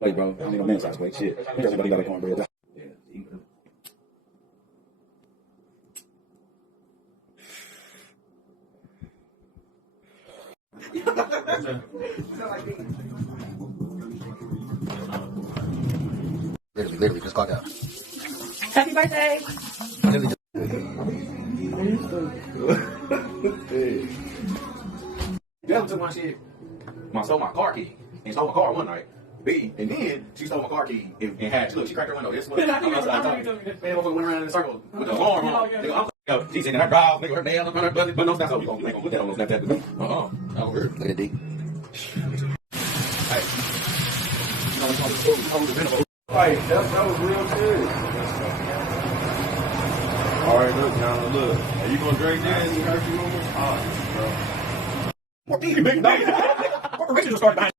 Wait, bro. I don't need no man size plate. Shit. Everybody got a cornbread. Yeah. Literally, just clock out. Happy birthday! That took my shit. Stole my car key and stole my car one night. B, and then she stole my car key and had, look, she cracked her window. This one, man, motherfucker went around in a circle with the alarm on. She said, I drive, nigga, her nail up on her butt, but no, that's how you gonna put that on Snapchat with me. Look at D. Hey. Right, that was real good. Alright, look, John, look. Are you gonna drink this? Alright, bro. What do you big dog? Corporation just started behind.